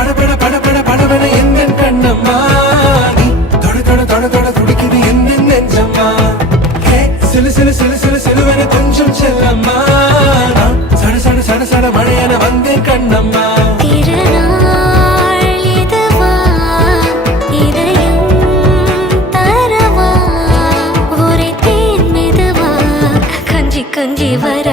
படபட படபட படபட எந்த கண்ணம்மா நீ தொட தொட தொட தொட துடிக்குது எந்த நெஞ்சம்மா ஹே சிலு சிலு சிலு சிலு சிலுவன கொஞ்சம் செல்லம்மா நான் சட சட சட சட மழையன வந்தேன் கண்ணம்மா திருநாள் இதுவா இதயம் தரவா ஒரே தேன் மெதுவா கஞ்சி கஞ்சி